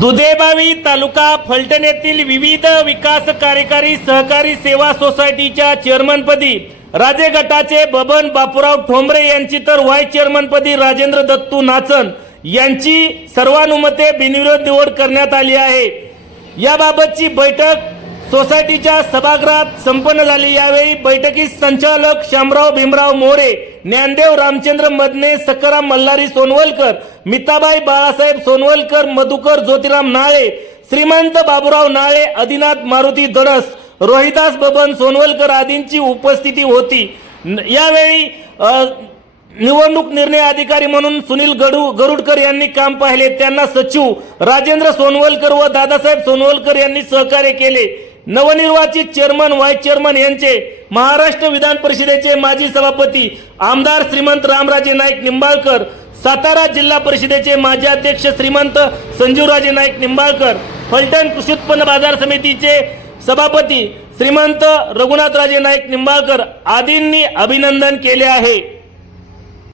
दुधेबावी तालुका फलटण येथील विविध विकास कार्यकारी सहकारी सेवा सोसायटीच्या चेअरमनपदी राजे गटाचे बबन बापूराव ठोंबरे यांची तर व्हाईस चेअरमनपदी राजेंद्र दत्तू नाचन यांची सर्वानुमते बिनविरोध निवड करण्यात आली आहे. याबाबतची बैठक सोसायटीच्या सभागृहात संपन्न झाली. यावेळी बैठकीस संचालक श्यामराव भीमराव मोरे ज्ञानदेव रामचंद्र मदने सकाराम मल्हारी सोनवलकर मिताबाई बाळासाहेब सोनवलकर मधुकर ज्योतिराम नाळे श्रीमंत बाबूराव नाळे आदिनाथ मारुती दरस रोहिदास बबन सोनवलकर आदींची उपस्थिती होती. यावेळी निवडणूक निर्णय अधिकारी म्हणून सुनील गडू गरुडकर यांनी काम पाहिले. त्यांना सचिव राजेंद्र सोनवलकर व दादासाहेब सोनवलकर यांनी सहकार्य केले. नवनिर्वाचित चेअरमन व्हाईस चेअरमन यांचे महाराष्ट्र विधान परिषदेचे माजी सभापती आमदार श्रीमंत रामराजे नाईक निंबाळकर सातारा जिल्हा परिषदेचे माजी अध्यक्ष श्रीमंत संजीवराजे नाईक निंबाळकर फलटण कृषी उत्पन्न बाजार समितीचे सभापती श्रीमंत रघुनाथराजे नाईक निंबाळकर आदींनी अभिनंदन केले आहे.